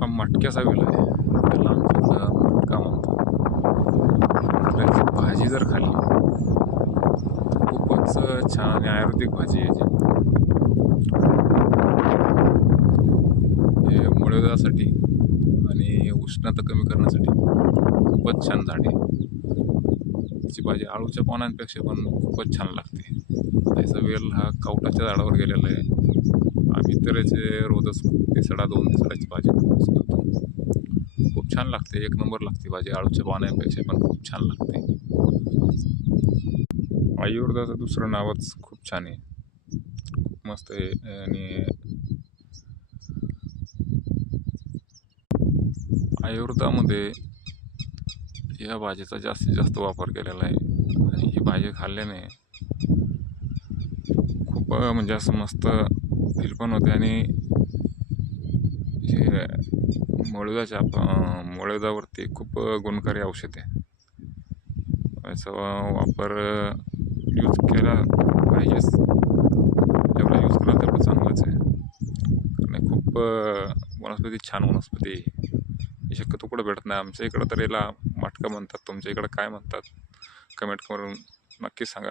हा मटक्याचा वेल आहे, त्याला आमच्याकडं मटका म्हणतो. त्याची भाजी जर खाल्ली तर खूपच छान आणि आयुर्वेदिक भाजी आहे याची. हे मुळव्याधासाठी आणि उष्णता कमी करण्यासाठी खूपच छान झाड आहे. त्याची भाजी आळूच्या पानांपेक्षा पण खूपच छान लागते. त्याचा वेल हा कवटाच्या झाडावर गेलेला आहे. आम्ही तर याचे रोजच तिसडा 2 तिसड्याची भाजी करतो. खूप छान लागते, एक नंबर लागते भाजी. आळूच्या पानांपेक्षा पण खूप छान लागते. आयुर्वेदाचं दुसरं नावच खूप छान आहे, खूप मस्त आहे. आणि आयुर्वेदामध्ये या भाजीचा जास्तीत जास्त वापर केलेला आहे आणि ही भाजी खाल्ल्याने खूप म्हणजे असं मस्त फील पण होते. आणि हे मुळव्याधावरती खूप गुणकारी औषध आहे. याचा वापर यूज केला पाहिजेच, जेवढा यूज केला तेवढं चांगलंच आहे. आणि खूप वनस्पती छान वनस्पती आहे. हे शक्यतो कुठं भेटत नाही. आमच्या इकडं तर याला मटका म्हणतात, तुमच्या इकडं काय म्हणतात कमेंट करून नक्की सांगा.